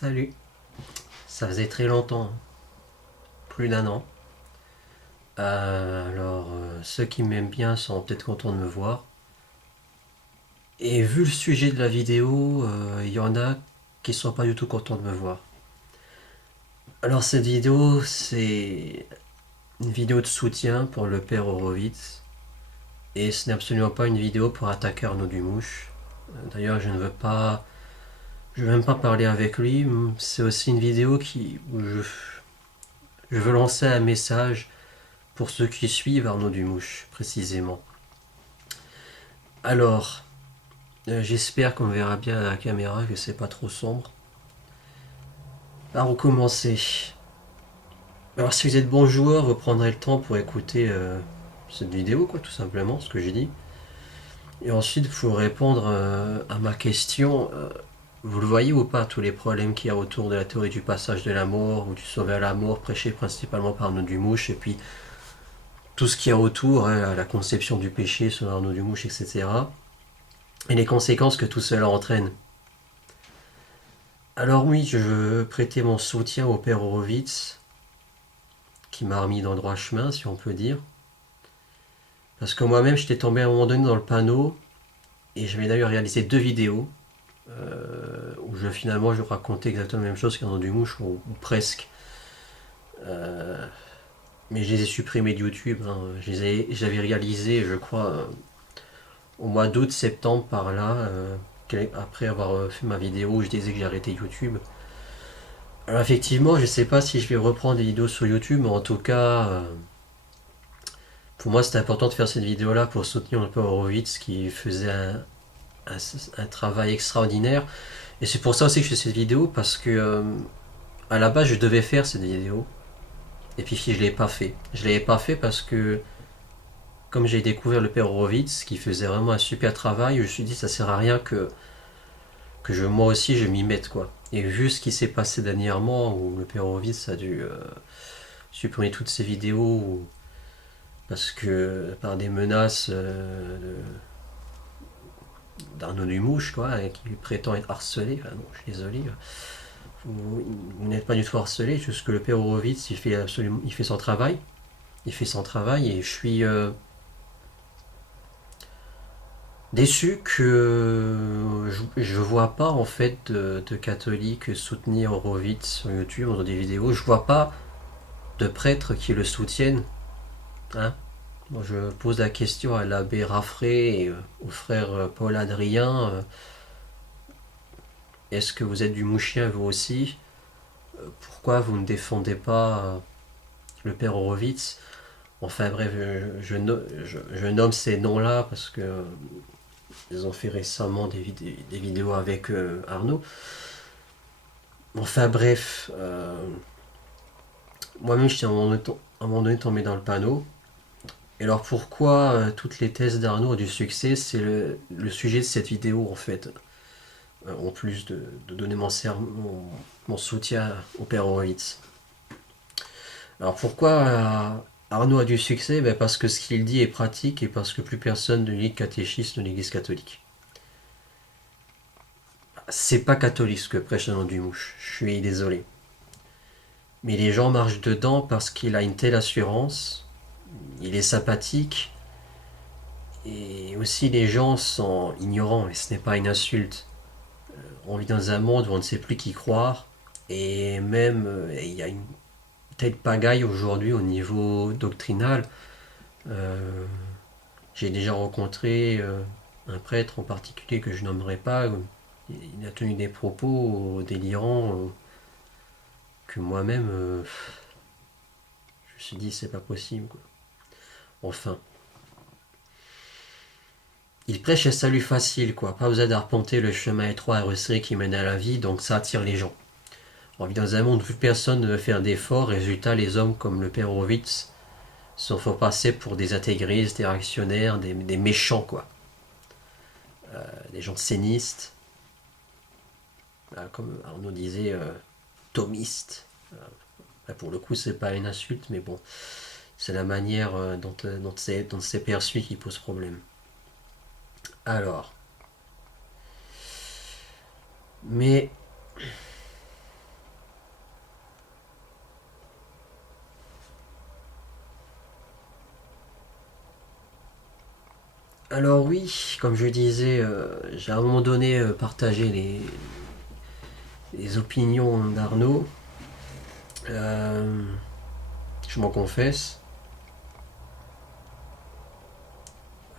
Salut. Ça faisait très longtemps, hein. Plus d'un an. Ceux qui m'aiment bien sont peut-être contents de me voir. Et vu le sujet de la vidéo, il y en a qui sont pas du tout contents de me voir. Alors, cette vidéo, c'est une vidéo de soutien pour le père Horowitz. Et ce n'est absolument pas une vidéo pour attaquer Arnaud Dumouche. D'ailleurs, je ne veux pas. Je veux même pas parler avec lui. C'est aussi une vidéo où je veux lancer un message pour ceux qui suivent Arnaud Dumouche, précisément. Alors, j'espère qu'on verra bien à la caméra que c'est pas trop sombre. À recommencer. Alors, si vous êtes bon joueur, vous prendrez le temps pour écouter cette vidéo, quoi, tout simplement, ce que j'ai dit. Et ensuite, pour répondre à ma question, vous le voyez ou pas, tous les problèmes qu'il y a autour de la théorie du passage de la mort ou du sauver à la mort, prêché principalement par Arnaud Dumouche, et puis tout ce qu'il y a autour, hein, la conception du péché sur Arnaud Dumouche, etc. Et les conséquences que tout cela entraîne. Alors oui, je veux prêter mon soutien au père Horowitz, qui m'a remis dans le droit chemin, si on peut dire. Parce que moi-même, j'étais tombé à un moment donné dans le panneau, et j'avais d'ailleurs réalisé deux vidéos, où finalement je racontais exactement la même chose qu'un Dumouche, ou presque. Mais je les ai supprimés de YouTube, hein. J'avais réalisé, je crois, au mois d'août, septembre, par là, après avoir fait ma vidéo où je disais que j'ai arrêté YouTube. Alors effectivement, je sais pas si je vais reprendre des vidéos sur YouTube, mais en tout cas, pour moi, c'était important de faire cette vidéo-là pour soutenir le père Horowitz qui faisait un travail extraordinaire. Et c'est pour ça aussi que je fais cette vidéo, parce que à la base, je devais faire cette vidéo. Et puis, je ne l'ai pas fait. Je ne l'avais pas fait parce que, comme j'ai découvert le père Horowitz, qui faisait vraiment un super travail, je me suis dit, ça sert à rien que moi aussi, je m'y mette, quoi. Et vu ce qui s'est passé dernièrement, où le père Horowitz a dû supprimer toutes ses vidéos, parce que par des menaces d'Arnaud Dumouche, quoi, qui prétend être harcelé. Ah non, je suis désolé. Vous n'êtes pas du tout harcelé, juste que le père Horowitz, il fait son travail. Il fait son travail et je suis déçu que je vois pas en fait de catholiques soutenir Horowitz sur YouTube dans des vidéos. Je vois pas de prêtres qui le soutiennent, hein. Moi, je pose la question à l'abbé Raffray et au frère Paul Adrien. Est-ce que vous êtes du Mouchien vous aussi? Pourquoi vous ne défendez pas le père Horowitz? Enfin bref, je nomme ces noms-là parce que ils ont fait récemment des vidéos avec Arnaud. Enfin bref, moi-même j'étais à un moment donné tombé dans le panneau. Et alors pourquoi toutes les thèses d'Arnaud ont du succès? C'est le sujet de cette vidéo en fait. En plus de donner mon soutien au père Horowitz. Alors pourquoi Arnaud a du succès? Ben parce que ce qu'il dit est pratique et parce que plus personne ne lit le catéchisme de l'Église catholique. C'est pas catholique ce que prêche Arnaud Dumouche, je suis désolé. Mais les gens marchent dedans parce qu'il a une telle assurance, il est sympathique, et aussi les gens sont ignorants, et ce n'est pas une insulte. On vit dans un monde où on ne sait plus qui croire, et même il y a une telle pagaille aujourd'hui au niveau doctrinal. Euh, J'ai déjà rencontré un prêtre en particulier que je nommerai pas. Il a tenu des propos délirants que moi-même je me suis dit c'est pas possible, quoi. Enfin, il prêche un salut facile, quoi. Pas besoin d'arpenter le chemin étroit et resserré qui mène à la vie, donc ça attire les gens. On vit dans un monde où plus personne ne veut faire d'efforts. Résultat, les hommes comme le père Horowitz se font passer pour des intégristes, des réactionnaires, des méchants, quoi. Des gens scénistes, comme Arnaud disait, thomistes. Pour le coup, c'est pas une insulte, mais bon, c'est la manière dont c'est perçu qui pose problème. Alors, mais Alors oui, comme je disais, j'ai à un moment donné partagé les opinions d'Arnaud. Euh, je m'en confesse.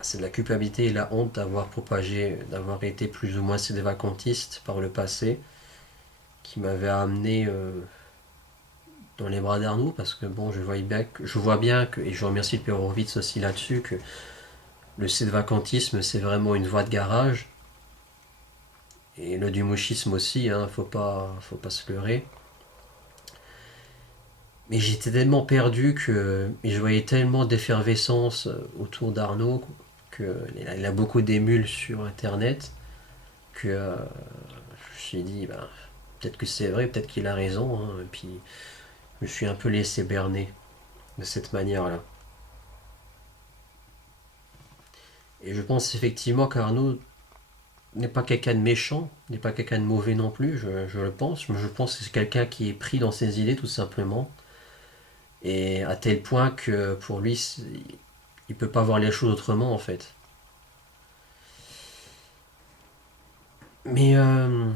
C'est de la culpabilité et la honte d'avoir propagé, d'avoir été plus ou moins sédévacantiste par le passé, qui m'avait amené dans les bras d'Arnaud, parce que bon, je vois bien que, et je remercie le Père Horvitz aussi là-dessus, que le sédévacantisme c'est vraiment une voie de garage, et le dumouchisme aussi, hein, faut pas se leurrer. Mais j'étais tellement perdu que et je voyais tellement d'effervescence autour d'Arnaud qu'il a beaucoup d'émules sur Internet que je me suis dit, ben, peut-être que c'est vrai, peut-être qu'il a raison. Hein, et puis je me suis un peu laissé berner de cette manière-là. Et je pense effectivement qu'Arnaud n'est pas quelqu'un de méchant, n'est pas quelqu'un de mauvais non plus, je le pense. Je pense que c'est quelqu'un qui est pris dans ses idées tout simplement. Et à tel point que pour lui, il peut pas voir les choses autrement en fait. Mais on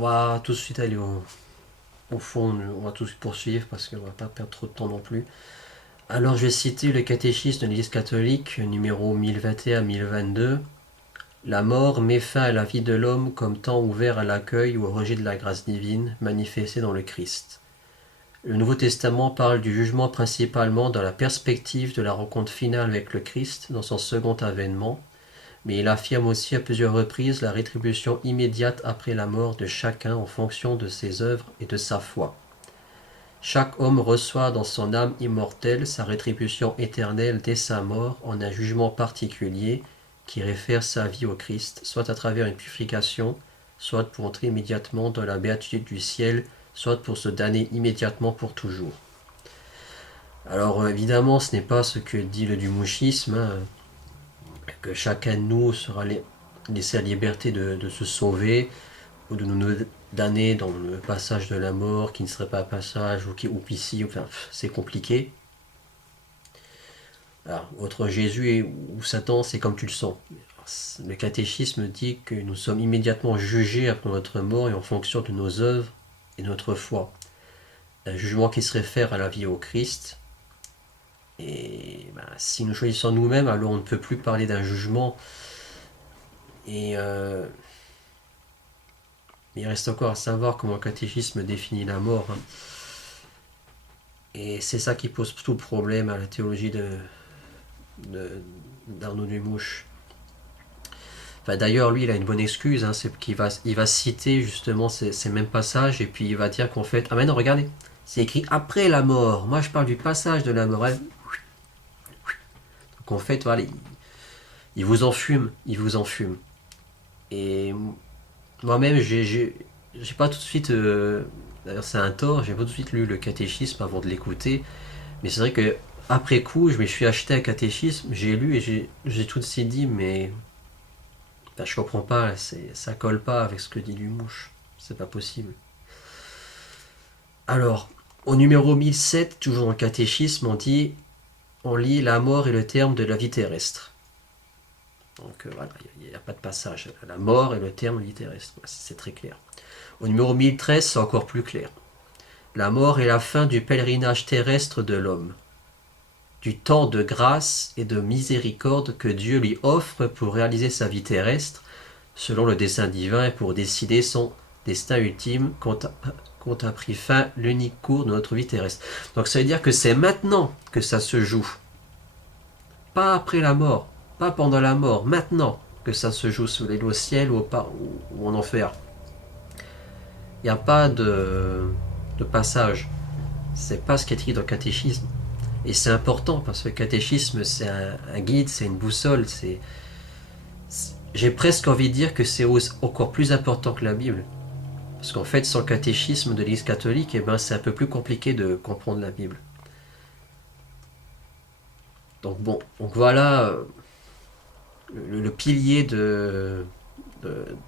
va tout de suite aller au fond, on va tout de suite poursuivre parce qu'on va pas perdre trop de temps non plus. Alors je vais citer le catéchisme de l'Église catholique numéro 1021-1022. La mort met fin à la vie de l'homme comme temps ouvert à l'accueil ou au rejet de la grâce divine manifestée dans le Christ. Le Nouveau Testament parle du jugement principalement dans la perspective de la rencontre finale avec le Christ dans son second avènement, mais il affirme aussi à plusieurs reprises la rétribution immédiate après la mort de chacun en fonction de ses œuvres et de sa foi. Chaque homme reçoit dans son âme immortelle sa rétribution éternelle dès sa mort en un jugement particulier qui réfère sa vie au Christ, soit à travers une purification, soit pour entrer immédiatement dans la béatitude du ciel, soit pour se damner immédiatement pour toujours. Alors évidemment, ce n'est pas ce que dit le dumouchisme, hein, que chacun de nous sera laissé la liberté de se sauver ou de nous damner dans le passage de la mort qui ne serait pas un passage ou ici, enfin c'est compliqué. Alors, entre Jésus ou Satan, c'est comme tu le sens. Le catéchisme dit que nous sommes immédiatement jugés après notre mort et en fonction de nos œuvres et de notre foi. Un jugement qui se réfère à la vie au Christ. Et ben, si nous choisissons nous-mêmes, alors on ne peut plus parler d'un jugement. Et il reste encore à savoir comment le catéchisme définit la mort. Hein. Et c'est ça qui pose tout problème à la théologie d'Arnaud Dumouche. Enfin, d'ailleurs, lui, il a une bonne excuse, hein, c'est qu'il il va citer justement ces mêmes passages et puis il va dire qu'en fait, ah mais non, regardez, c'est écrit après la mort. Moi, je parle du passage de la mort. Donc en fait, voilà, il vous enfume, il vous enfume. Et moi-même, j'ai pas tout de suite, d'ailleurs c'est un tort, j'ai pas tout de suite lu le catéchisme avant de l'écouter. Mais c'est vrai que après coup, je me suis acheté un catéchisme, j'ai lu et j'ai tout de suite dit, mais ben, je comprends pas, ça colle pas avec ce que dit Lumouche. C'est pas possible. Alors, au numéro 1007, toujours dans le catéchisme, on lit la mort est le terme de la vie terrestre. Donc voilà, il n'y a pas de passage. La mort est le terme de la vie terrestre. C'est très clair. Au numéro 1013, c'est encore plus clair. La mort est la fin du pèlerinage terrestre de l'homme, du temps de grâce et de miséricorde que Dieu lui offre pour réaliser sa vie terrestre, selon le dessein divin et pour décider son destin ultime quand a pris fin l'unique cours de notre vie terrestre. Donc ça veut dire que c'est maintenant que ça se joue. Pas après la mort, pas pendant la mort, maintenant que ça se joue sous les lois au ciel ou en enfer. Il n'y a pas de passage. C'est pas ce qui est écrit dans le catéchisme. Et c'est important parce que le catéchisme, c'est un guide, c'est une boussole. J'ai presque envie de dire que c'est encore plus important que la Bible. Parce qu'en fait, sans le catéchisme de l'Église catholique, eh ben, c'est un peu plus compliqué de comprendre la Bible. Donc bon, donc voilà, le pilier de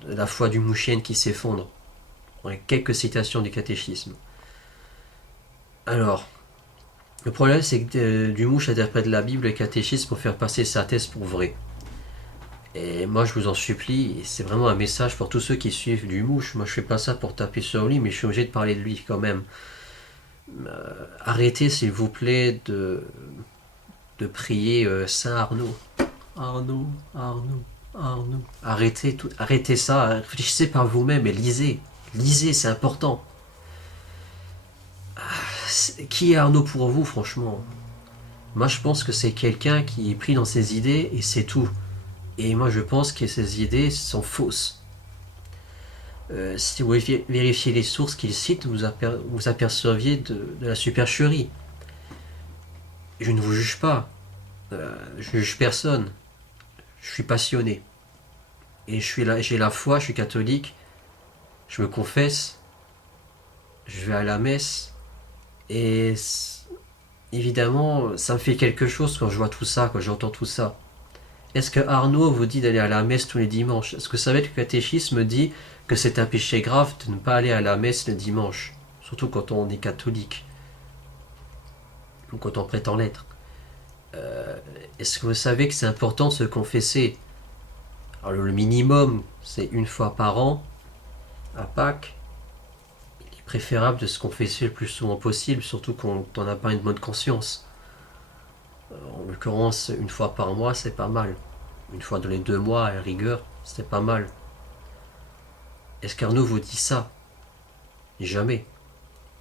la foi du mouchienne qui s'effondre. Quelques citations du catéchisme. Alors, le problème, c'est que Dumouche interprète la Bible et le catéchisme pour faire passer sa thèse pour vrai. Et moi, je vous en supplie, et c'est vraiment un message pour tous ceux qui suivent Dumouche. Moi, je fais pas ça pour taper sur lui, mais je suis obligé de parler de lui quand même. Arrêtez, s'il vous plaît, de prier Saint Arnaud. Arnaud, Arnaud, Arnaud. Arrêtez ça, réfléchissez par vous-même et lisez. Lisez, c'est important. Qui est Arnaud pour vous, franchement? Moi, je pense que c'est quelqu'un qui est pris dans ses idées et c'est tout. Et moi, je pense que ces idées sont fausses. Si vous vérifiez les sources qu'il cite, vous aperceviez de la supercherie. Je ne vous juge pas. Je ne juge personne. Je suis passionné. Et j'ai la foi, je suis catholique. Je me confesse. Je vais à la messe. Et évidemment, ça me fait quelque chose quand je vois tout ça, quand j'entends tout ça. Est-ce que Arnaud vous dit d'aller à la messe tous les dimanches? Est-ce que vous savez que le catéchisme dit que c'est un péché grave de ne pas aller à la messe le dimanche? Surtout quand on est catholique. Ou quand on prétend l'être. Est-ce que vous savez que c'est important de se confesser? Alors le minimum, c'est une fois par an, à Pâques. Il est préférable de se confesser le plus souvent possible, surtout quand on n'a pas une bonne conscience. En l'occurrence, une fois par mois, c'est pas mal. Une fois dans les 2 mois, à la rigueur, c'est pas mal. Est-ce qu'Arnaud vous dit ça? Jamais.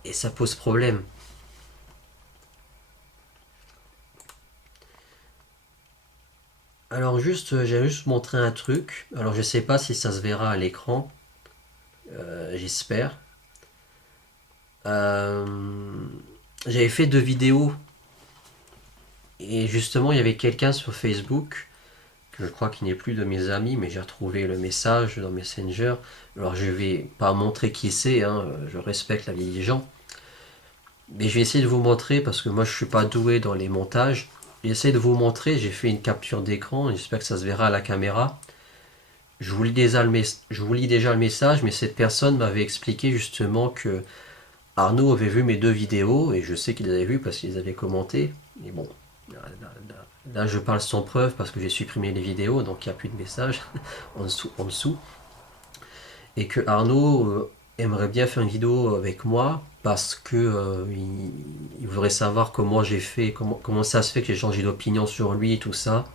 Et ça pose problème. Alors j'ai juste montré un truc. Alors je sais pas si ça se verra à l'écran. J'espère. J'avais fait 2 vidéos. Et justement, il y avait quelqu'un sur Facebook, que je crois qu'il n'est plus de mes amis, mais j'ai retrouvé le message dans Messenger. Alors je vais pas montrer qui c'est, hein, je respecte la vie des gens. Mais je vais essayer de vous montrer, parce que moi je suis pas doué dans les montages. J'essaie de vous montrer, j'ai fait une capture d'écran, j'espère que ça se verra à la caméra. Je vous lis déjà le message, mais cette personne m'avait expliqué justement que Arnaud avait vu mes 2 vidéos, et je sais qu'il les avait vues parce qu'ils avaient commenté. Mais bon, là, je parle sans preuve parce que j'ai supprimé les vidéos, donc il n'y a plus de message en dessous. Et que Arnaud aimerait bien faire une vidéo avec moi parce que il voudrait savoir comment j'ai fait, comment ça se fait que j'ai changé d'opinion sur lui et tout ça.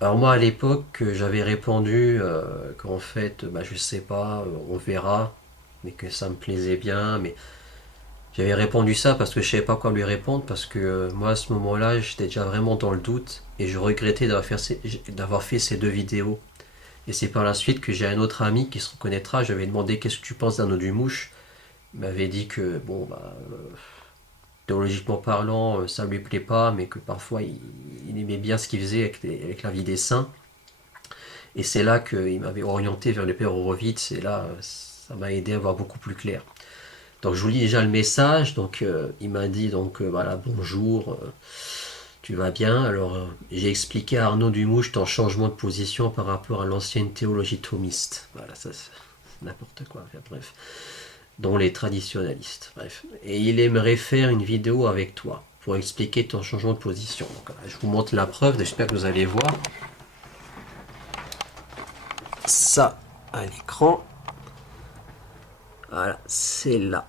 Alors moi à l'époque j'avais répondu qu'en fait je sais pas, on verra, mais que ça me plaisait bien, mais j'avais répondu ça parce que je savais pas quoi lui répondre, parce que moi à ce moment-là j'étais déjà vraiment dans le doute et je regrettais d'avoir fait ces 2 vidéos. Et c'est par la suite que j'ai un autre ami qui se reconnaîtra. J'avais demandé qu'est-ce que tu penses d'Arnaud Dumouche. Il m'avait dit que bon théologiquement parlant ça lui plaît pas, mais que parfois il aimait bien ce qu'il faisait avec la vie des saints. Et c'est là qu'il m'avait orienté vers le Père Horowitz, et là ça m'a aidé à voir beaucoup plus clair. Donc je vous lis déjà le message. Donc il m'a dit donc voilà, bonjour, tu vas bien. Alors j'ai expliqué à Arnaud Dumouche ton changement de position par rapport à l'ancienne théologie thomiste. Voilà, ça c'est n'importe quoi. Enfin, bref, dont les traditionnalistes. Bref, et il aimerait faire une vidéo avec toi pour expliquer ton changement de position. Donc, je vous montre la preuve. J'espère que vous allez voir ça à l'écran. Voilà, c'est là.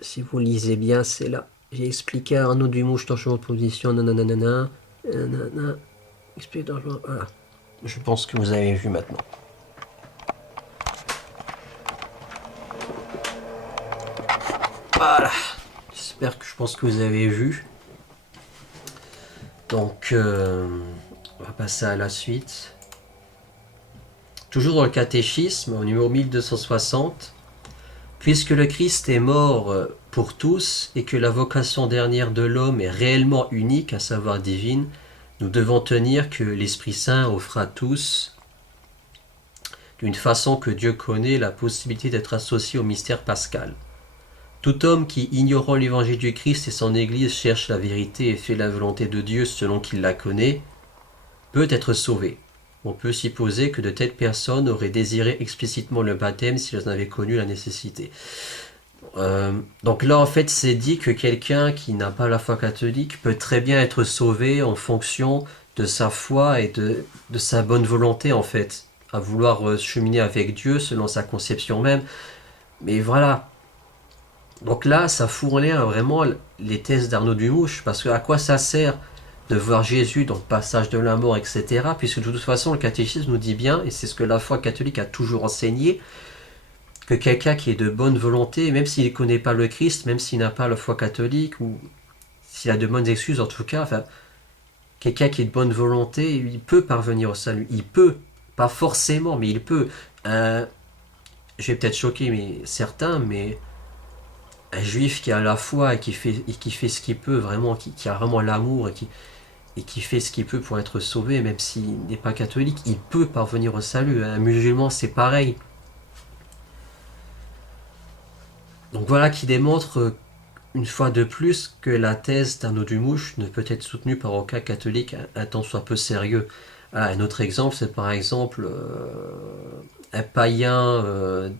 Si vous lisez bien, c'est là. J'ai expliqué à Arnaud Dumouche ton changement de position, nanana, nanana. Explique voilà. Je pense que vous avez vu maintenant. Voilà. Je pense que vous avez vu. Donc, on va passer à la suite. Toujours dans le catéchisme, au numéro 1260. Puisque le Christ est mort pour tous et que la vocation dernière de l'homme est réellement unique, à savoir divine, nous devons tenir que l'Esprit Saint offre à tous, d'une façon que Dieu connaît, la possibilité d'être associé au mystère pascal. Tout homme qui, ignorant l'évangile du Christ et son Église, cherche la vérité et fait la volonté de Dieu selon qu'il la connaît, peut être sauvé. On peut supposer que de telles personnes auraient désiré explicitement le baptême si elles en avaient connu la nécessité. Donc là, en fait, c'est dit que quelqu'un qui n'a pas la foi catholique peut très bien être sauvé en fonction de sa foi et de sa bonne volonté, en fait, à vouloir cheminer avec Dieu selon sa conception même. Mais voilà. Donc là, ça fout en l'air vraiment les thèses d'Arnaud Dumouche, parce que à quoi ça sert de voir Jésus dans le passage de la mort, etc., puisque de toute façon, le catéchisme nous dit bien, et c'est ce que la foi catholique a toujours enseigné, que quelqu'un qui est de bonne volonté, même s'il ne connaît pas le Christ, même s'il n'a pas la foi catholique, ou s'il a de bonnes excuses en tout cas, enfin, quelqu'un qui est de bonne volonté, il peut parvenir au salut. Il peut, pas forcément, mais il peut. Je vais peut-être choquer certains, mais un juif qui a la foi et qui fait ce qu'il peut, vraiment, qui a vraiment l'amour et qui fait ce qu'il peut pour être sauvé, même s'il n'est pas catholique, il peut parvenir au salut. Un musulman, c'est pareil. Donc voilà qui démontre une fois de plus que la thèse d'Arnaud Dumouche ne peut être soutenue par aucun catholique un tant soit peu sérieux. Un autre exemple, c'est par exemple un païen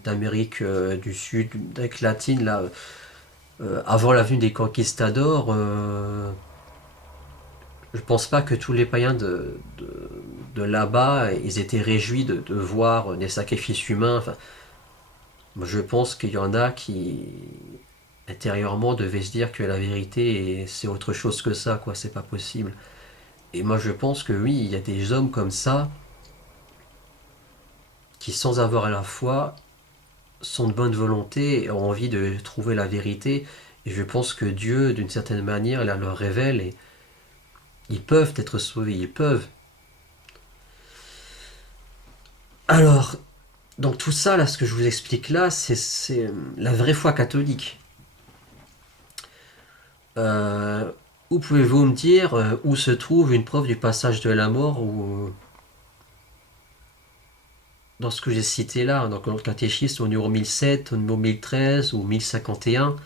d'Amérique du Sud, d'Amérique latine, là, avant la venue des conquistadors. Je pense pas que tous les païens de là-bas, ils étaient réjouis de voir des sacrifices humains. Enfin, je pense qu'il y en a qui, intérieurement, devaient se dire que la vérité, c'est autre chose que ça, quoi. C'est pas possible. Et moi, je pense que oui, il y a des hommes comme ça qui, sans avoir à la foi, sont de bonne volonté et ont envie de trouver la vérité. Et je pense que Dieu, d'une certaine manière, leur révèle et ils peuvent être sauvés, ils peuvent. Alors, donc tout ça, là, ce que je vous explique là, c'est la vraie foi catholique. Euh, où pouvez-vous me dire où se trouve une preuve du passage de la mort ou dans ce que j'ai cité là, donc dans le catéchisme au numéro 1007, au numéro 1013 ou 1051.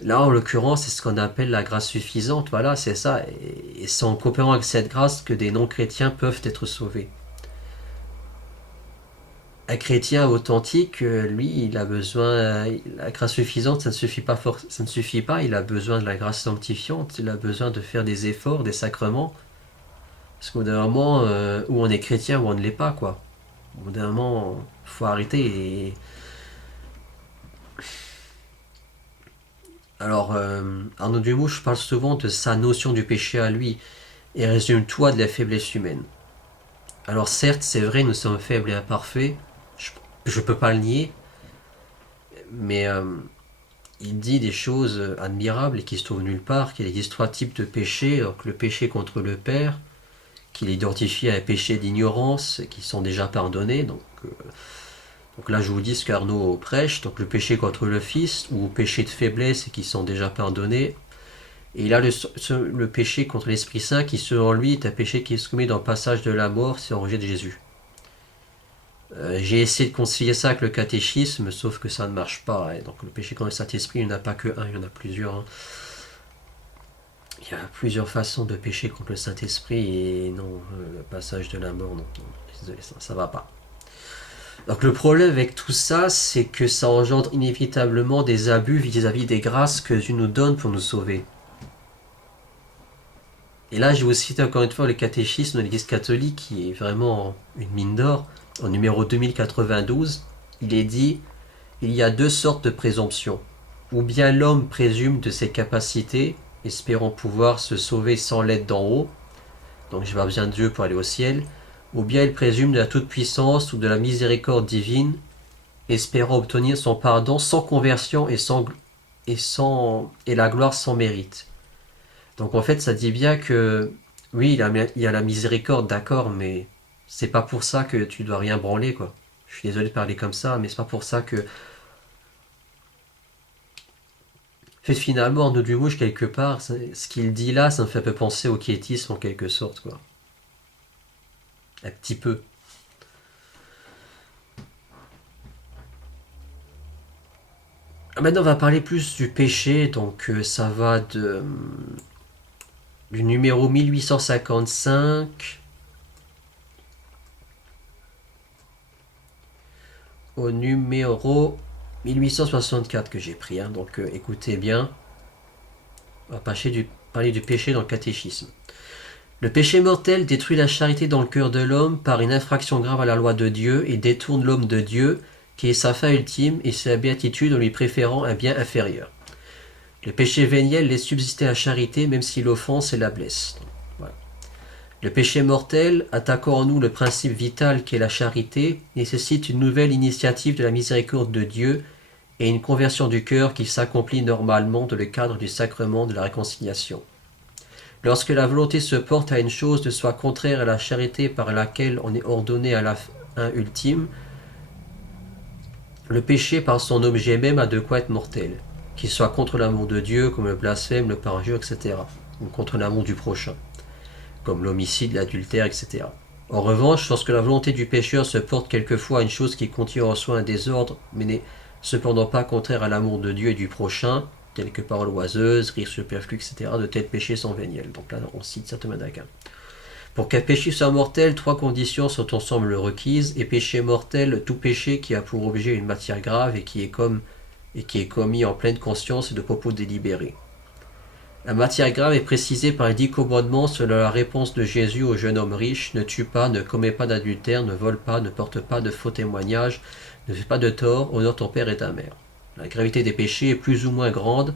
Là, en l'occurrence, c'est ce qu'on appelle la grâce suffisante. Voilà, c'est ça. Et c'est en coopérant avec cette grâce que des non-chrétiens peuvent être sauvés. Un chrétien authentique, lui, il a besoin. La grâce suffisante, ça ne suffit pas. Il a besoin de la grâce sanctifiante. Il a besoin de faire des efforts, des sacrements. Parce qu'au bout d'un moment, où on est chrétien, ou on ne l'est pas, quoi. Au bout d'un moment, faut arrêter. Alors, Arnaud Dumouche parle souvent de sa notion du péché à lui et résume tout de la faiblesse humaine. Alors certes, c'est vrai, nous sommes faibles et imparfaits, je peux pas le nier, mais il dit des choses admirables et qui se trouvent nulle part, qu'il existe trois types de péchés, donc le péché contre le Père, qu'il identifie à un péché d'ignorance, qui sont déjà pardonnés, donc là je vous dis ce qu'Arnaud prêche, donc le péché contre le Fils, ou péché de faiblesse et qui sont déjà pardonnés, et il a le péché contre l'Esprit Saint qui, selon lui, est un péché qui est commis dans le passage de la mort si on rejette Jésus. J'ai essayé de concilier ça avec le catéchisme, sauf que ça ne marche pas. Et donc le péché contre le Saint-Esprit, il n'y en a pas que un, il y en a plusieurs. Hein. Il y a plusieurs façons de pécher contre le Saint-Esprit et non, le passage de la mort, non, non désolé, ça va pas. Donc le problème avec tout ça, c'est que ça engendre inévitablement des abus vis-à-vis des grâces que Dieu nous donne pour nous sauver. Et là, je vais vous citer encore une fois le catéchisme de l'Église catholique, qui est vraiment une mine d'or. Au numéro 2092, il est dit: il y a deux sortes de présomptions. Ou bien l'homme présume de ses capacités, espérant pouvoir se sauver sans l'aide d'en haut, donc j'ai pas besoin de Dieu pour aller au ciel, ou bien il présume de la toute-puissance ou de la miséricorde divine, espérant obtenir son pardon sans conversion et la gloire sans mérite. Donc en fait, ça dit bien que oui, il y a la miséricorde, d'accord, mais c'est pas pour ça que tu dois rien branler, quoi. Je suis désolé de parler comme ça, mais c'est pas pour ça que. En fait, finalement, Arnaud Dumouche, quelque part, ce qu'il dit là, ça me fait un peu penser au quiétisme en quelque sorte, quoi. Un petit peu. Maintenant, on va parler plus du péché. Donc, ça va du numéro 1855 au numéro 1864 que j'ai pris. Hein. Donc, écoutez bien. On va parler du péché dans le catéchisme. Le péché mortel détruit la charité dans le cœur de l'homme par une infraction grave à la loi de Dieu et détourne l'homme de Dieu, qui est sa fin ultime, et sa béatitude en lui préférant un bien inférieur. Le péché véniel laisse subsister la charité même si l'offense et la blesse. Voilà. Le péché mortel, attaquant en nous le principe vital qu'est la charité, nécessite une nouvelle initiative de la miséricorde de Dieu et une conversion du cœur qui s'accomplit normalement dans le cadre du sacrement de la réconciliation. Lorsque la volonté se porte à une chose de soi contraire à la charité par laquelle on est ordonné à la fin ultime, le péché par son objet même a de quoi être mortel, qu'il soit contre l'amour de Dieu, comme le blasphème, le parjure, etc., ou contre l'amour du prochain, comme l'homicide, l'adultère, etc. En revanche, lorsque la volonté du pécheur se porte quelquefois à une chose qui contient en soi un désordre, mais n'est cependant pas contraire à l'amour de Dieu et du prochain, telles que paroles oiseuses, rires superflus, etc., de tels péchés sont véniels. Donc là, on cite Saint Thomas d'Aquin. Pour qu'un péché soit mortel, trois conditions sont ensemble requises, et péché mortel, tout péché qui a pour objet une matière grave et qui est commis en pleine conscience et de propos délibérés. La matière grave est précisée par les 10 commandements selon la réponse de Jésus au jeune homme riche: ne tue pas, ne commets pas d'adultère, ne vole pas, ne porte pas de faux témoignages, ne fais pas de tort, honore ton père et ta mère. La gravité des péchés est plus ou moins grande,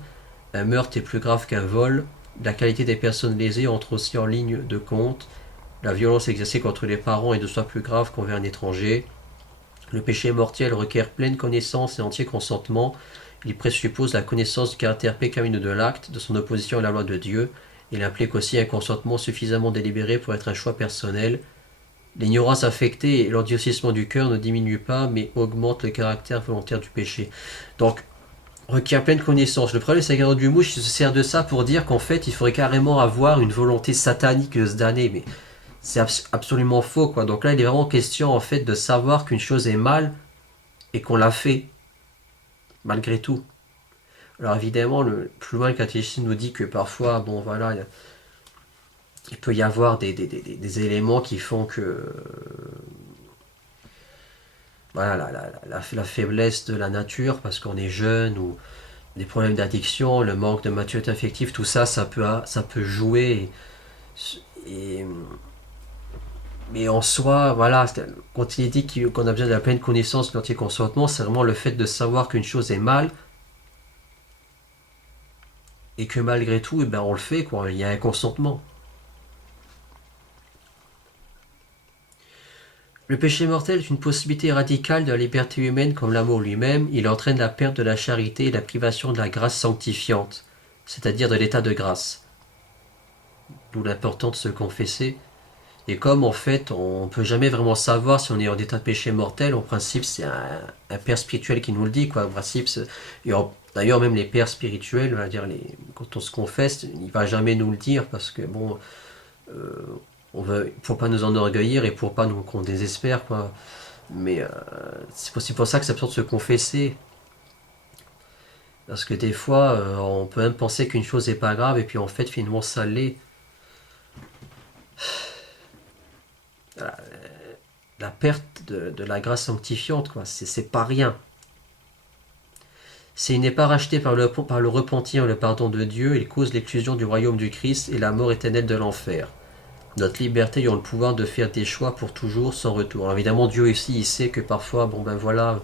un meurtre est plus grave qu'un vol, la qualité des personnes lésées entre aussi en ligne de compte, la violence exercée contre les parents est de soi plus grave qu'envers un étranger. Le péché mortel requiert pleine connaissance et entier consentement. Il présuppose la connaissance du caractère pécamineux de l'acte, de son opposition à la loi de Dieu. Il implique aussi un consentement suffisamment délibéré pour être un choix personnel. L'ignorance affectée et l'endurcissement du cœur ne diminuent pas, mais augmentent le caractère volontaire du péché. Donc, requiert pleine connaissance. Le problème, c'est qu'Aaron Dumouche se sert de ça pour dire qu'en fait, il faudrait carrément avoir une volonté satanique de se damner. Mais c'est absolument faux, quoi. Donc là, il est vraiment question, en fait, de savoir qu'une chose est mal et qu'on l'a fait, malgré tout. Alors évidemment, plus loin, le catéchisme nous dit que parfois, bon voilà, il peut y avoir des éléments qui font que voilà, la faiblesse de la nature, parce qu'on est jeune, ou des problèmes d'addiction, le manque de maturité affective, tout ça, ça peut jouer. Et, mais en soi, voilà, quand il est dit qu'on a besoin de la pleine connaissance de l'entier consentement, c'est vraiment le fait de savoir qu'une chose est mal, et que malgré tout, eh ben, on le fait, quoi. Il y a un consentement. Le péché mortel est une possibilité radicale de la liberté humaine comme l'amour lui-même. Il entraîne la perte de la charité et la privation de la grâce sanctifiante, c'est-à-dire de l'état de grâce. D'où l'importance de se confesser. Et comme en fait, on ne peut jamais vraiment savoir si on est en état de péché mortel, en principe, c'est un père spirituel qui nous le dit, quoi. En principe, d'ailleurs, même les pères spirituels, on va dire, quand on se confesse, il ne va jamais nous le dire parce que, bon, pour pas nous enorgueillir et pour pas nous qu'on désespère, quoi. Mais c'est pour ça que c'est important de se confesser. Parce que des fois, on peut même penser qu'une chose n'est pas grave et puis en fait, finalement, ça l'est. La perte de la grâce sanctifiante, quoi. C'est pas rien. S'il n'est pas racheté par le repentir et le pardon de Dieu, il cause l'exclusion du royaume du Christ et la mort éternelle de l'enfer. Notre liberté ayant le pouvoir de faire des choix pour toujours sans retour. Alors évidemment, Dieu ici, il sait que parfois, bon ben voilà,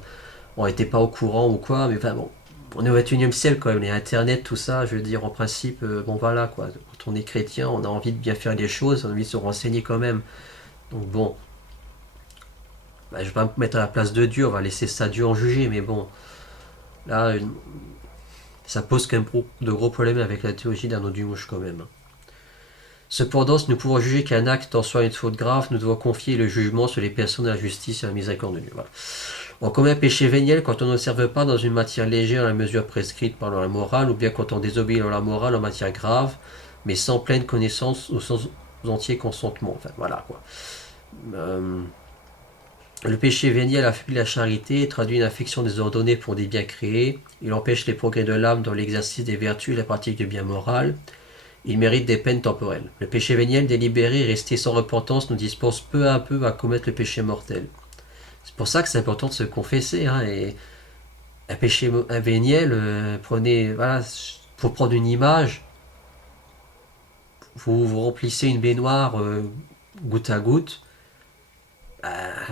on n'était pas au courant ou quoi, mais enfin bon, on est au 21e siècle quand même, les internet, tout ça, je veux dire, en principe, bon voilà quoi, quand on est chrétien, on a envie de bien faire les choses, on a envie de se renseigner quand même. Donc bon, ben, je vais pas me mettre à la place de Dieu, on va laisser ça Dieu en juger, mais bon, là, ça pose quand même de gros problèmes avec la théologie d'Arnaud Dumouche quand même. Cependant, si nous pouvons juger qu'un acte en soit une faute grave, nous devons confier le jugement sur les personnes de la justice et la miséricorde de Dieu. Voilà. On commet un péché véniel quand on n'observe pas dans une matière légère la mesure prescrite par la morale, ou bien quand on désobéit dans la morale en matière grave, mais sans pleine connaissance ou sans entier consentement. Enfin, voilà quoi. Le péché véniel affaiblit la charité, traduit une affection désordonnée pour des biens créés, il empêche les progrès de l'âme dans l'exercice des vertus et la pratique du bien moral, il mérite des peines temporelles. Le péché véniel délibéré et resté sans repentance nous dispose peu à peu à commettre le péché mortel. C'est pour ça que c'est important de se confesser, hein, et un péché véniel, prenez, voilà, pour prendre une image, vous remplissez une baignoire goutte à goutte,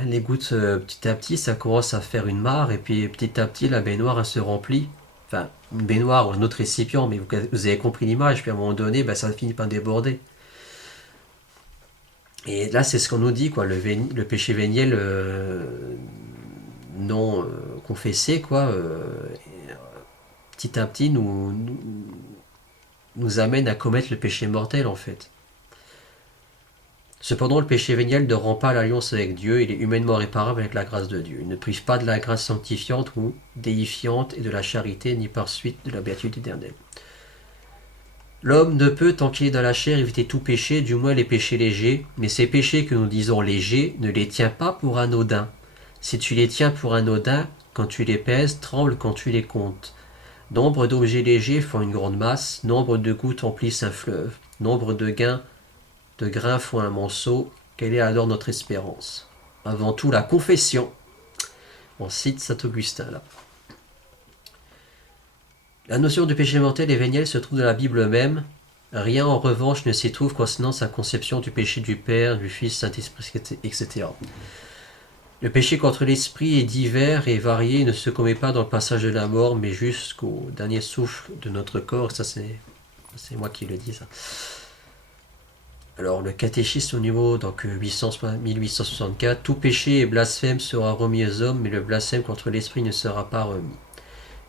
les gouttes petit à petit ça commence à faire une mare et puis petit à petit la baignoire elle se remplit. Enfin, une baignoire ou un autre récipient, mais vous avez compris l'image, puis à un moment donné, ça finit par déborder. Et là, c'est ce qu'on nous dit, quoi, le péché véniel non confessé, quoi, petit à petit nous amène à commettre le péché mortel, en fait. Cependant, le péché véniel ne rend pas l'alliance avec Dieu, il est humainement réparable avec la grâce de Dieu. Il ne prive pas de la grâce sanctifiante ou déifiante et de la charité, ni par suite de la béatitude éternelle. L'homme ne peut, tant qu'il est dans la chair, éviter tout péché, du moins les péchés légers, mais ces péchés que nous disons légers, ne les tiens pas pour anodins. Si tu les tiens pour anodins, quand tu les pèses, tremble quand tu les comptes. Nombre d'objets légers font une grande masse, nombre de gouttes emplissent un fleuve, nombre de grains font un monceau. Quelle est alors notre espérance? Avant tout, la confession. On cite saint Augustin là. La notion de péché mortel et véniel se trouve dans la Bible même. Rien en revanche ne s'y trouve concernant sa conception du péché du Père, du Fils, Saint-Esprit, etc. Le péché contre l'esprit est divers et varié et ne se commet pas dans le passage de la mort, mais jusqu'au dernier souffle de notre corps. Ça, c'est moi qui le dis, ça. Alors, le catéchisme au niveau, donc 1864, tout péché et blasphème sera remis aux hommes, mais le blasphème contre l'esprit ne sera pas remis.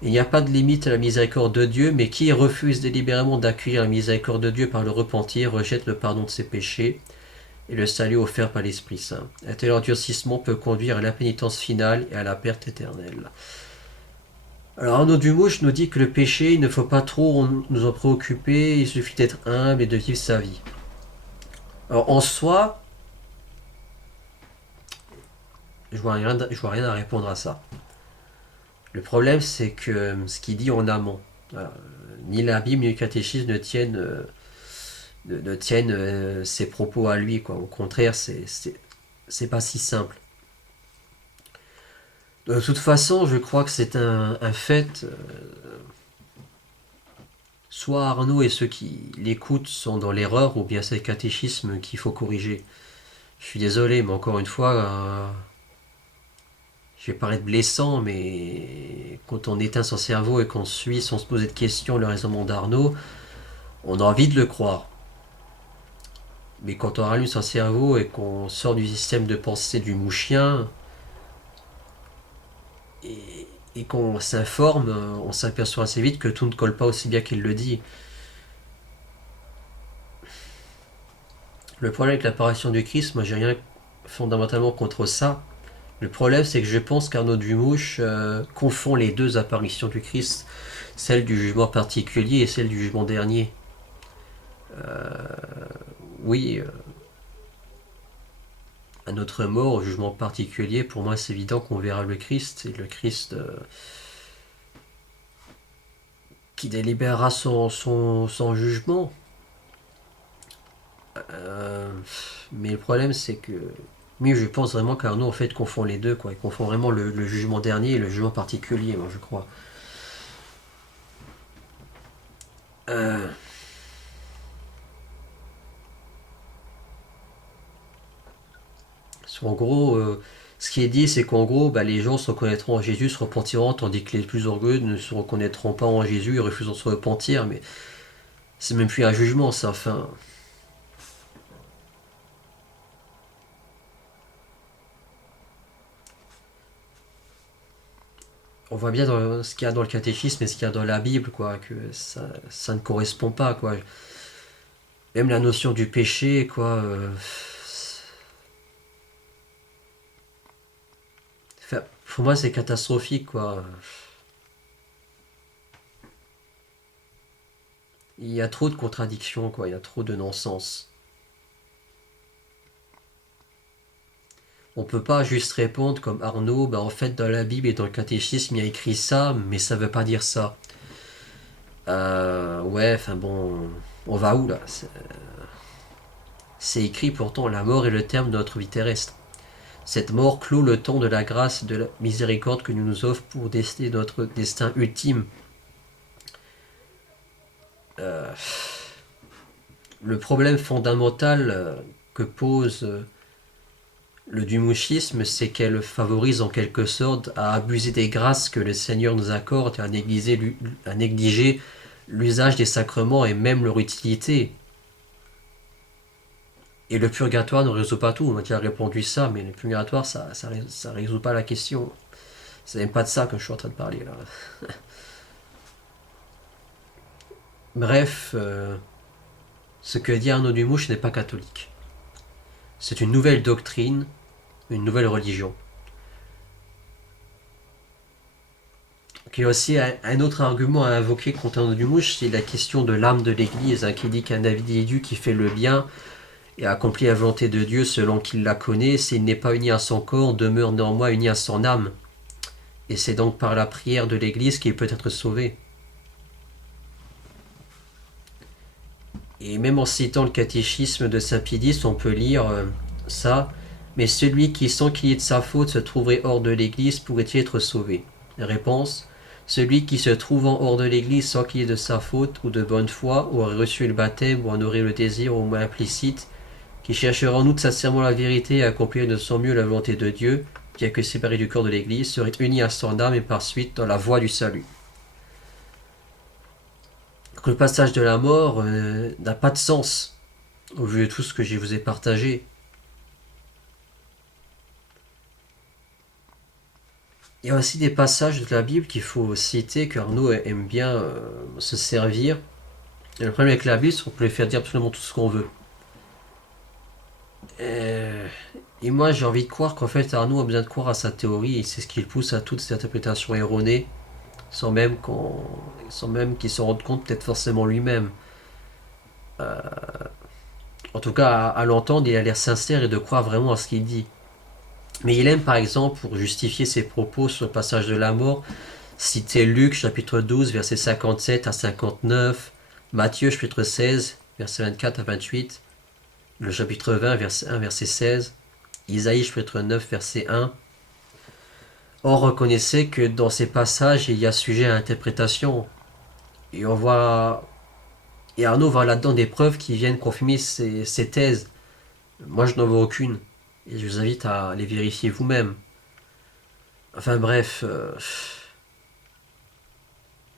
Il n'y a pas de limite à la miséricorde de Dieu, mais qui refuse délibérément d'accueillir la miséricorde de Dieu par le repentir, rejette le pardon de ses péchés et le salut offert par l'Esprit Saint. Un tel endurcissement peut conduire à l'impénitence finale et à la perte éternelle. Alors Arnaud Dumouche nous dit que le péché, il ne faut pas trop nous en préoccuper, il suffit d'être humble et de vivre sa vie. Alors en soi, je vois rien à répondre à ça. Le problème, c'est que ce qu'il dit en amont, ni la Bible ni le catéchisme ne tiennent ses propos à lui, quoi. Au contraire, c'est pas si simple. De toute façon, je crois que c'est un fait. Soit Arnaud et ceux qui l'écoutent sont dans l'erreur, ou bien c'est le catéchisme qu'il faut corriger. Je suis désolé, mais encore une fois, je vais paraître blessant, mais quand on éteint son cerveau et qu'on suit sans se poser de questions le raisonnement d'Arnaud, on a envie de le croire. Mais quand on rallume son cerveau et qu'on sort du système de pensée du mouchien et qu'on s'informe, on s'aperçoit assez vite que tout ne colle pas aussi bien qu'il le dit. Le problème avec l'apparition du Christ, moi j'ai rien fondamentalement contre ça. Le problème c'est que je pense qu'Arnaud Dumouche confond les deux apparitions du Christ, celle du jugement particulier et celle du jugement dernier. Oui, à notre mort, au jugement particulier, pour moi c'est évident qu'on verra le Christ, et le Christ qui délibérera son jugement. Mais le problème c'est que oui, je pense vraiment qu'Arnaud en fait confond les deux, quoi. Il confond vraiment le jugement dernier et le jugement particulier, moi je crois. Euh, En gros, ce qui est dit, c'est qu'en gros, les gens se reconnaîtront en Jésus, se repentiront, tandis que les plus orgueilleux ne se reconnaîtront pas en Jésus et refuseront de se repentir. Mais c'est même plus un jugement, ça. Enfin, on voit bien dans ce qu'il y a dans le catéchisme et ce qu'il y a dans la Bible, quoi, que ça ne correspond pas, quoi. Même la notion du péché, quoi. Enfin, pour moi, c'est catastrophique, quoi. Il y a trop de contradictions, quoi. Il y a trop de non-sens. On peut pas juste répondre comme Arnaud, ben en fait dans la Bible et dans le catéchisme il y a écrit ça, mais ça veut pas dire ça. Ouais, enfin bon, on va où là? C'est écrit pourtant, la mort est le terme de notre vie terrestre. Cette mort clôt le temps de la grâce et de la miséricorde que nous offre pour décider notre destin ultime. Le problème fondamental que pose le dumouchisme, c'est qu'elle favorise en quelque sorte à abuser des grâces que le Seigneur nous accorde et à négliger l'usage des sacrements et même leur utilité. Et le purgatoire ne résout pas tout. On a déjà répondu ça, mais le purgatoire, ça résout pas la question. C'est même pas de ça que je suis en train de parler là. Bref, ce que dit Arnaud Dumouche n'est pas catholique. C'est une nouvelle doctrine, une nouvelle religion. Il y a aussi un autre argument à invoquer contre Arnaud Dumouche, c'est la question de l'âme de l'Église, qui dit qu'un individu qui fait le bien et accomplit la volonté de Dieu selon qu'il la connaît, s'il n'est pas uni à son corps, demeure néanmoins uni à son âme. Et c'est donc par la prière de l'Église qu'il peut être sauvé. Et même en citant le catéchisme de Saint Pie X, on peut lire ça. Mais celui qui, sans qu'il y ait de sa faute, se trouverait hors de l'Église, pourrait-il être sauvé? Réponse. Celui qui se trouvant hors de l'Église sans qu'il y ait de sa faute ou de bonne foi, ou aurait reçu le baptême, ou en aurait le désir au moins implicite, qui cherchera en outre sincèrement la vérité et accomplir de son mieux la volonté de Dieu, bien que séparé du corps de l'Église, serait uni à son âme et par suite dans la voie du salut. Donc le passage de la mort n'a pas de sens au vu de tout ce que je vous ai partagé. Il y a aussi des passages de la Bible qu'il faut citer, qu'Arnaud aime bien se servir. Et le problème avec la Bible, c'est qu'on peut lui faire dire absolument tout ce qu'on veut. Et moi, j'ai envie de croire qu'en fait, Arnaud a besoin de croire à sa théorie, et c'est ce qui le pousse à toutes ces interprétations erronées, sans même qu'il s'en rende compte peut-être forcément lui-même. En tout cas, à l'entendre, il a l'air sincère et de croire vraiment à ce qu'il dit. Mais il aime, par exemple, pour justifier ses propos sur le passage de la mort, citer Luc, chapitre 12, versets 57 à 59, Matthieu, chapitre 16, versets 24 à 28, le chapitre 20, verset 1, verset 16, Isaïe, chapitre 9, verset 1. Or, reconnaissez que dans ces passages, il y a sujet à interprétation. Et et Arnaud voit là-dedans des preuves qui viennent confirmer ses thèses. Moi, je n'en vois aucune. Et je vous invite à les vérifier vous-même. Enfin bref,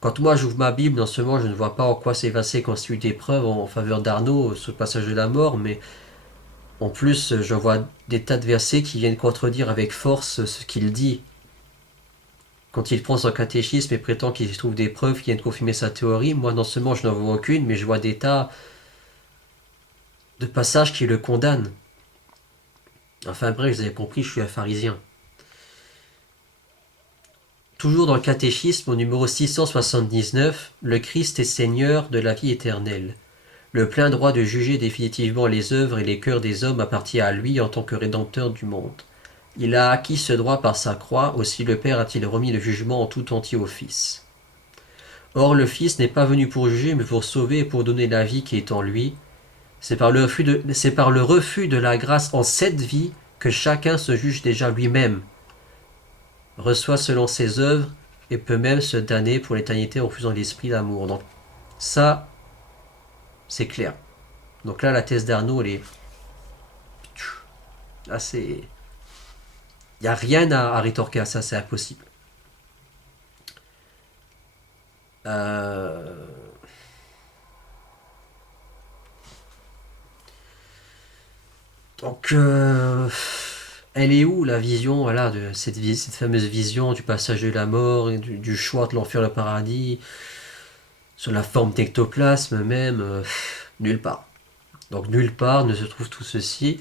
quand moi j'ouvre ma Bible, non seulement je ne vois pas en quoi ces versets constituent des preuves en faveur d'Arnaud sur le passage de la mort, mais en plus je vois des tas de versets qui viennent contredire avec force ce qu'il dit. Quand il prend son catéchisme et prétend qu'il trouve des preuves qui viennent confirmer sa théorie, moi non seulement je n'en vois aucune, mais je vois des tas de passages qui le condamnent. Enfin bref, vous avez compris, je suis un pharisien. Toujours dans le catéchisme, au numéro 679, le Christ est Seigneur de la vie éternelle. Le plein droit de juger définitivement les œuvres et les cœurs des hommes appartient à lui en tant que Rédempteur du monde. Il a acquis ce droit par sa croix, aussi le Père a-t-il remis le jugement en tout entier au Fils. Or le Fils n'est pas venu pour juger, mais pour sauver et pour donner la vie qui est en lui. C'est par le refus de la grâce en cette vie que chacun se juge déjà lui-même, reçoit selon ses œuvres et peut même se damner pour l'éternité en refusant l'esprit d'amour. Donc ça, c'est clair. Donc là, la thèse d'Arnaud, elle est... Là, c'est... Il n'y a rien à rétorquer à ça, c'est impossible. Donc, elle est où la vision, voilà, de cette fameuse vision du passage de la mort, et du choix de l'enfer, le paradis, sur la forme d'ectoplasme même, nulle part. Donc nulle part ne se trouve tout ceci.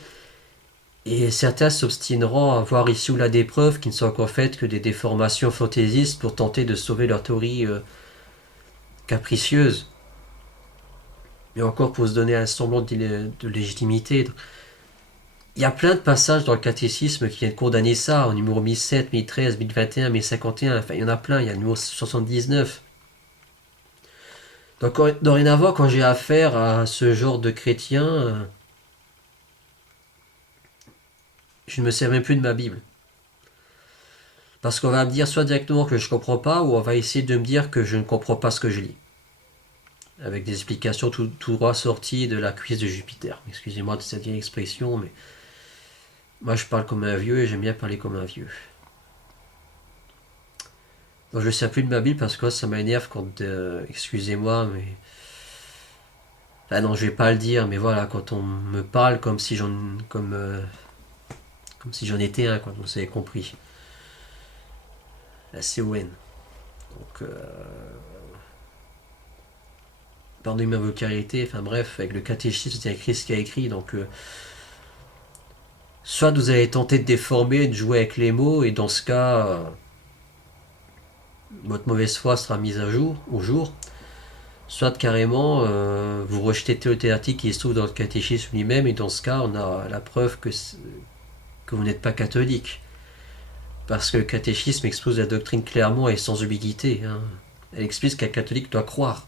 Et certains s'obstineront à voir ici ou là des preuves qui ne sont qu'en fait que des déformations fantaisistes pour tenter de sauver leur théorie capricieuse. Et encore pour se donner un semblant de légitimité. Il y a plein de passages dans le catéchisme qui viennent condamner ça, au numéro 1007, 1013, 1021, 1051, enfin il y en a plein, il y a le numéro 79. Donc dorénavant, quand j'ai affaire à ce genre de chrétien, je ne me sers même plus de ma Bible. Parce qu'on va me dire soit directement que je ne comprends pas, ou on va essayer de me dire que je ne comprends pas ce que je lis. Avec des explications tout droit sorties de la cuisse de Jupiter. Excusez-moi de cette vieille expression, mais moi je parle comme un vieux et j'aime bien parler comme un vieux. Donc je ne sers plus de ma Bible parce que ça m'énerve quand, excusez-moi, mais... Ah non, je vais pas le dire, mais voilà, quand on me parle comme si comme si j'en étais un, quoi, vous avez compris. La CON. Donc, pardonnez ma vulgarité, enfin bref, avec le catéchisme, c'est écrit ce qu'il a écrit, donc soit vous allez tenter de déformer, de jouer avec les mots, et dans ce cas, votre mauvaise foi sera mise au jour, soit carrément, vous rejetez le théotéatique qui se trouve dans le catéchisme lui-même, et dans ce cas, on a la preuve que vous n'êtes pas catholique. Parce que le catéchisme expose la doctrine clairement et sans ambiguïté. Hein. Elle explique ce qu'un catholique doit croire.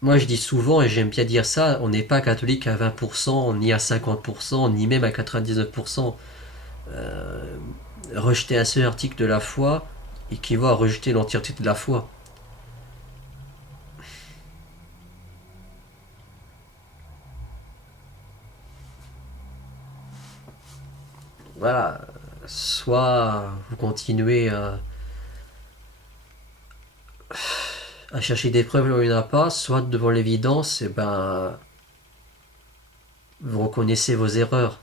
Moi je dis souvent, et j'aime bien dire ça, on n'est pas catholique à 20%, ni à 50%, ni même à 99%. Rejeter un seul article de la foi équivaut à rejeter l'entièreté de la foi. Voilà. Soit vous continuez à chercher des preuves là où il n'y en a pas, soit devant l'évidence, et ben, vous reconnaissez vos erreurs.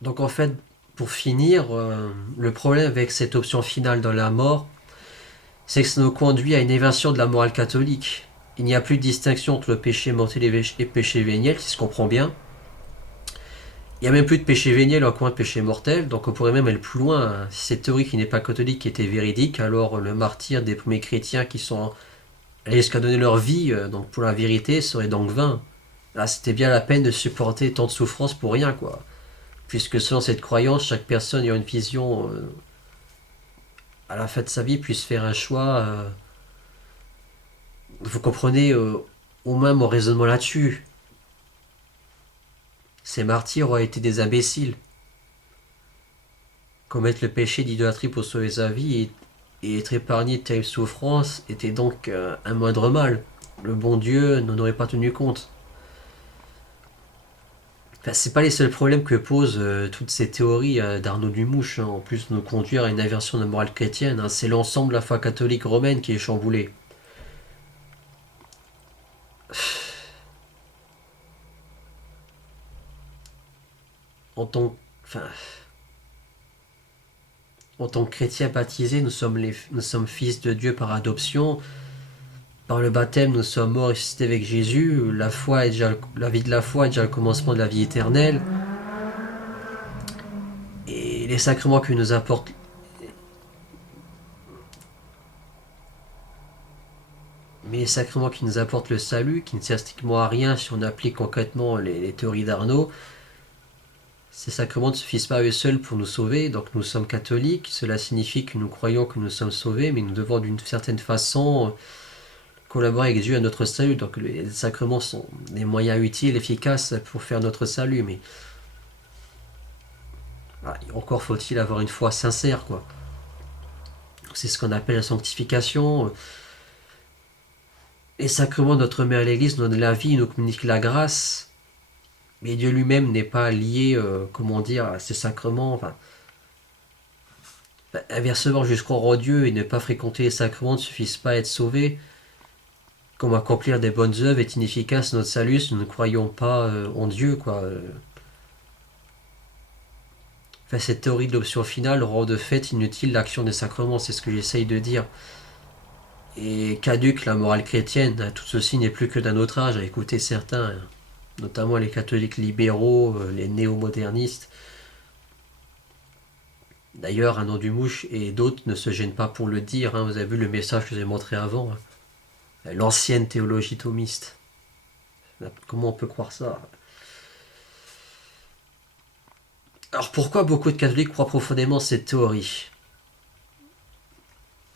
Donc en fait, pour finir, le problème avec cette option finale dans la mort, c'est que ça nous conduit à une évasion de la morale catholique. Il n'y a plus de distinction entre le péché mortel et le péché véniel, qui se comprend bien. Il n'y a même plus de péché véniel, encore moins de péché mortel, donc on pourrait même aller plus loin. Hein. Si cette théorie qui n'est pas catholique était véridique, alors le martyre des premiers chrétiens qui sont allés jusqu'à donner leur vie donc pour la vérité serait donc vain. Là, c'était bien la peine de supporter tant de souffrances pour rien, quoi. Puisque selon cette croyance, chaque personne ayant une vision à la fin de sa vie puisse faire un choix. Vous comprenez au moins mon raisonnement là-dessus. Ces martyrs ont été des imbéciles. Commettre le péché d'idolâtrie pour sauver sa vie et être épargné de terribles souffrances était donc un moindre mal. Le bon Dieu n'en aurait pas tenu compte. Enfin, c'est pas les seuls problèmes que posent toutes ces théories d'Arnaud Dumouche, hein, en plus de nous conduire à une inversion de la morale chrétienne. Hein, c'est l'ensemble de la foi catholique romaine qui est chamboulée. En tant, enfin, en tant que chrétiens baptisés, nous sommes fils de Dieu par adoption. Par le baptême, nous sommes morts et ressuscités avec Jésus. La vie de la foi est déjà le commencement de la vie éternelle. Et les sacrements que nous apportent Mais les sacrements qui nous apportent le salut, qui ne servent strictement à rien si on applique concrètement les théories d'Arnaud, ces sacrements ne suffisent pas à eux seuls pour nous sauver. Donc nous sommes catholiques, cela signifie que nous croyons que nous sommes sauvés, mais nous devons d'une certaine façon collaborer avec Dieu à notre salut. Donc les sacrements sont des moyens utiles, efficaces pour faire notre salut, mais encore faut-il avoir une foi sincère, quoi. C'est ce qu'on appelle la sanctification. Les sacrements de notre Mère l'Église nous donnent la vie, nous communiquent la grâce, mais Dieu lui-même n'est pas lié, comment dire, à ces sacrements. Enfin, inversement, juste croire en Dieu et ne pas fréquenter les sacrements ne suffisent pas à être sauvé. Comme accomplir des bonnes œuvres est inefficace à notre salut si nous ne croyons pas en Dieu, quoi. Enfin, cette théorie de l'option finale rend de fait inutile l'action des sacrements, c'est ce que j'essaye de dire. Et caduque la morale chrétienne, tout ceci n'est plus que d'un autre âge, à écouter certains, notamment les catholiques libéraux, les néo-modernistes. D'ailleurs, Arnaud Dumouche et d'autres ne se gênent pas pour le dire, hein, vous avez vu le message que j'ai montré avant, hein. L'ancienne théologie thomiste. Comment on peut croire ça? Alors pourquoi beaucoup de catholiques croient profondément cette théorie?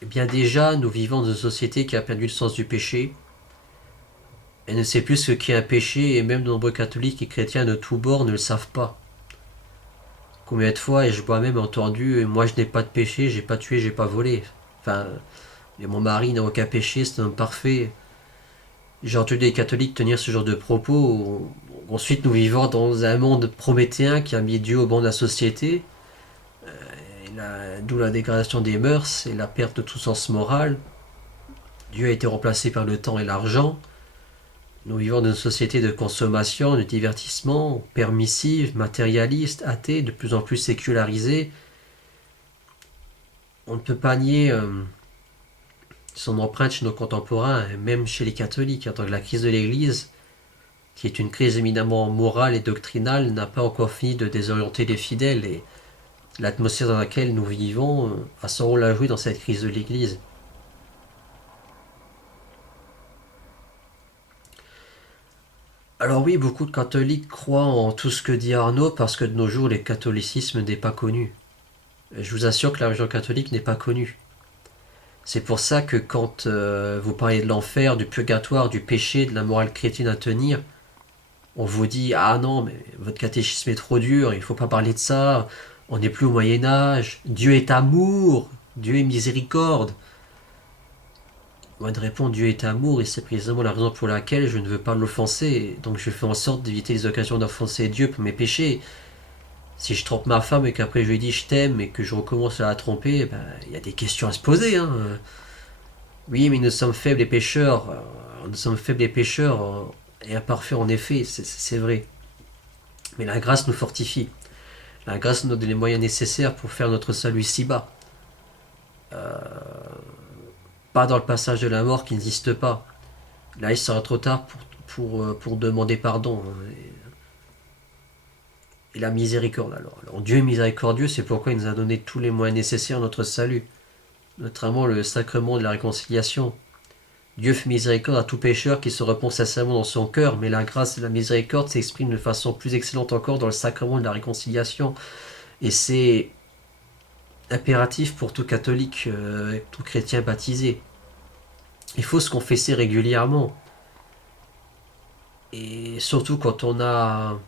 Eh bien déjà, nous vivons dans une société qui a perdu le sens du péché. Elle ne sait plus ce qu'est un péché, et même de nombreux catholiques et chrétiens de tous bords ne le savent pas. Combien de fois ai-je moi-même entendu moi je n'ai pas de péché, j'ai pas tué, j'ai pas volé. Enfin, et mon mari n'a aucun péché, c'est un homme parfait. J'ai entendu des catholiques tenir ce genre de propos. Ensuite, nous vivons dans un monde prométhéen qui a mis Dieu au banc de la société, d'où la dégradation des mœurs et la perte de tout sens moral. Dieu a été remplacé par le temps et l'argent. Nous vivons dans une société de consommation, de divertissement, permissive, matérialiste, athée, de plus en plus sécularisée. On ne peut pas nier son empreinte chez nos contemporains, et même chez les catholiques. Donc la crise de l'Église, qui est une crise éminemment morale et doctrinale, n'a pas encore fini de désorienter les fidèles. Et l'atmosphère dans laquelle nous vivons a son rôle à jouer dans cette crise de l'Église. Alors oui, beaucoup de catholiques croient en tout ce que dit Arnaud parce que de nos jours, le catholicisme n'est pas connu. Je vous assure que la religion catholique n'est pas connue. C'est pour ça que quand vous parlez de l'enfer, du purgatoire, du péché, de la morale chrétienne à tenir, on vous dit ah non, mais votre catéchisme est trop dur, il ne faut pas parler de ça, on n'est plus au Moyen-Âge, Dieu est amour, Dieu est miséricorde. Moi de répondre Dieu est amour, et c'est précisément la raison pour laquelle je ne veux pas l'offenser, donc je fais en sorte d'éviter les occasions d'offenser Dieu pour mes péchés. Si je trompe ma femme et qu'après je lui dis je t'aime et que je recommence à la tromper, ben, y a des questions à se poser. Hein. Oui, mais nous sommes faibles et pécheurs. Nous sommes faibles et pécheurs et imparfaits en effet, c'est vrai. Mais la grâce nous fortifie. La grâce nous donne les moyens nécessaires pour faire notre salut ici-bas. Pas dans le passage de la mort qui n'existe pas. Là, il sera trop tard pour demander pardon. Et la miséricorde alors. Dieu est miséricordieux, c'est pourquoi il nous a donné tous les moyens nécessaires à notre salut. Notamment le sacrement de la réconciliation. Dieu fait miséricorde à tout pécheur qui se repent sincèrement dans son cœur, mais la grâce et la miséricorde s'expriment de façon plus excellente encore dans le sacrement de la réconciliation. Et c'est impératif pour tout catholique, tout chrétien baptisé. Il faut se confesser régulièrement. Et surtout quand on a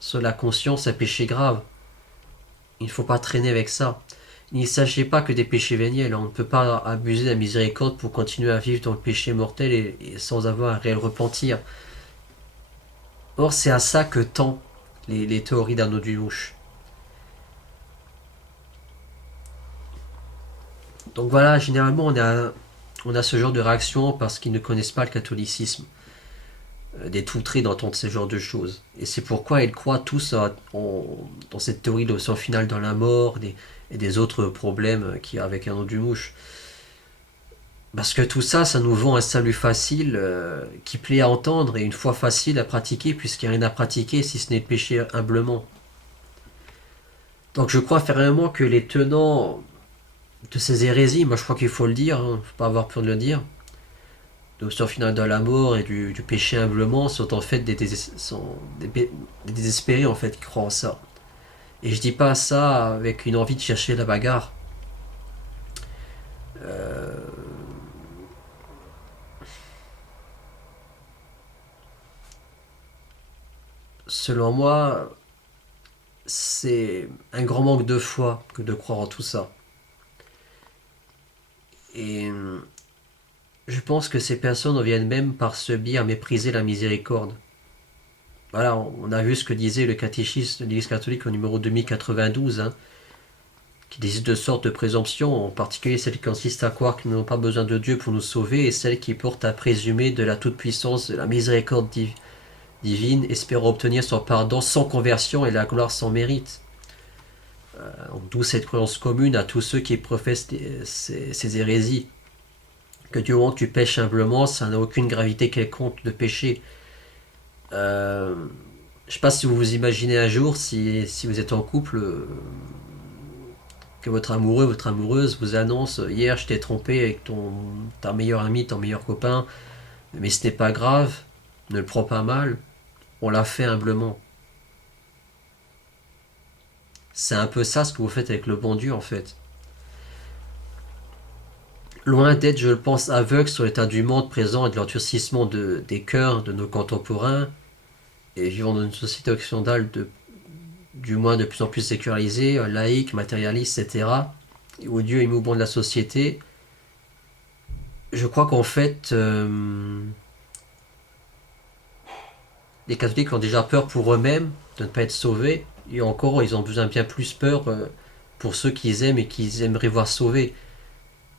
sur la conscience un péché grave. Il ne faut pas traîner avec ça. Il ne s'agit pas que des péchés véniels. On ne peut pas abuser de la miséricorde pour continuer à vivre dans le péché mortel et sans avoir un réel repentir. Or, c'est à ça que tend les théories d'Arnaud Dumouche. Donc voilà, généralement, on a ce genre de réaction parce qu'ils ne connaissent pas le catholicisme. D'être outrés d'entendre ce genre de choses. Et c'est pourquoi ils croient tous dans cette théorie de sort final dans la mort et des autres problèmes qu'il y a avec Arnaud Dumouche. Parce que tout ça, ça nous vend un salut facile qui plaît à entendre et une foi facile à pratiquer puisqu'il n'y a rien à pratiquer si ce n'est de pécher humblement. Donc je crois fermement que les tenants de ces hérésies, moi je crois qu'il faut le dire, il ne faut pas avoir peur de le dire, l'option finale de la mort et du péché humblement sont en fait des désespérés en fait qui croient en ça. Et je dis pas ça avec une envie de chercher la bagarre. Euh, Selon moi, c'est un grand manque de foi que de croire en tout ça. Et je pense que ces personnes en viennent même par ce biais à mépriser la miséricorde. Voilà, on a vu ce que disait le catéchisme de l'Église catholique au numéro 2092, hein, qui disent deux sortes de présomptions, en particulier celle qui consiste à croire que nous n'avons pas besoin de Dieu pour nous sauver, et celle qui porte à présumer de la toute-puissance de la miséricorde divine, espérant obtenir son pardon sans conversion et la gloire sans mérite. D'où cette croyance commune à tous ceux qui professent ces hérésies. Que du moment que tu pêches humblement, ça n'a aucune gravité quelconque de péché. Je sais pas si vous vous imaginez un jour, si vous êtes en couple, que votre amoureux, votre amoureuse vous annonce hier je t'ai trompé avec ta meilleure amie, ton meilleur copain, mais ce n'est pas grave, ne le prends pas mal, on l'a fait humblement. C'est un peu ça ce que vous faites avec le bon Dieu en fait. Loin d'être, je le pense, aveugle sur l'état du monde présent et de l'endurcissement des cœurs de nos contemporains, et vivant dans une société occidentale du moins de plus en plus sécularisée, laïque, matérialiste, etc., et où Dieu est mouvement de la société, je crois qu'en fait, les catholiques ont déjà peur pour eux-mêmes de ne pas être sauvés, et encore, ils ont besoin bien plus peur pour ceux qu'ils aiment et qu'ils aimeraient voir sauvés.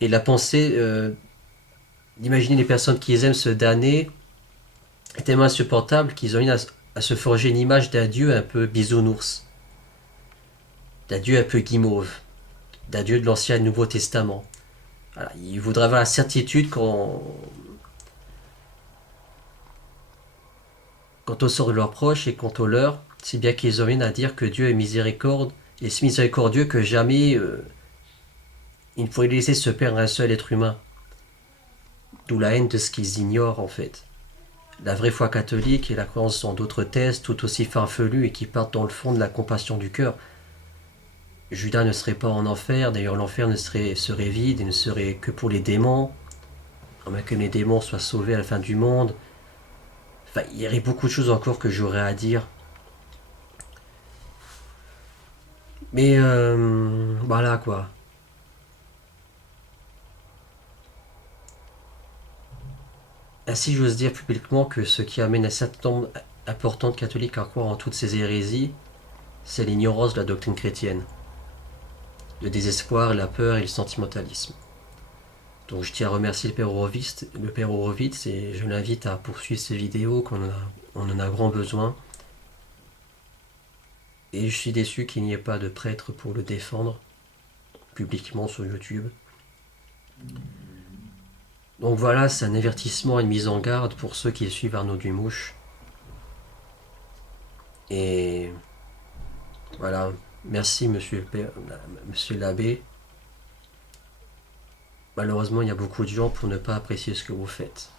Et la pensée d'imaginer les personnes qu'ils aiment se damner est tellement insupportable qu'ils ont à se forger une image d'un Dieu un peu bisounours, d'un Dieu un peu guimauve, d'un Dieu de l'Ancien et Nouveau Testament. Voilà, ils voudraient avoir la certitude quant au sort de leurs proches et quant au leur, si bien qu'ils ont rien à dire que Dieu est miséricorde et si miséricordieux que jamais il ne pourrait laisser se perdre un seul être humain. D'où la haine de ce qu'ils ignorent en fait. La vraie foi catholique et la croyance en d'autres thèses tout aussi farfelues et qui partent dans le fond de la compassion du cœur. Judas ne serait pas en enfer, d'ailleurs l'enfer serait vide et ne serait que pour les démons, à moins que les démons soient sauvés à la fin du monde. Enfin, il y aurait beaucoup de choses encore que j'aurais à dire. Mais voilà quoi. Ainsi j'ose dire publiquement que ce qui amène un certain nombre important de catholiques à croire en toutes ces hérésies, c'est l'ignorance de la doctrine chrétienne, le désespoir, la peur et le sentimentalisme. Donc je tiens à remercier le père Horowitz et je l'invite à poursuivre ses vidéos, on en a grand besoin. Et je suis déçu qu'il n'y ait pas de prêtre pour le défendre publiquement sur YouTube. Donc voilà, c'est un avertissement et une mise en garde pour ceux qui suivent Arnaud Dumouche. Et voilà, merci monsieur l'abbé. Malheureusement, il y a beaucoup de gens pour ne pas apprécier ce que vous faites.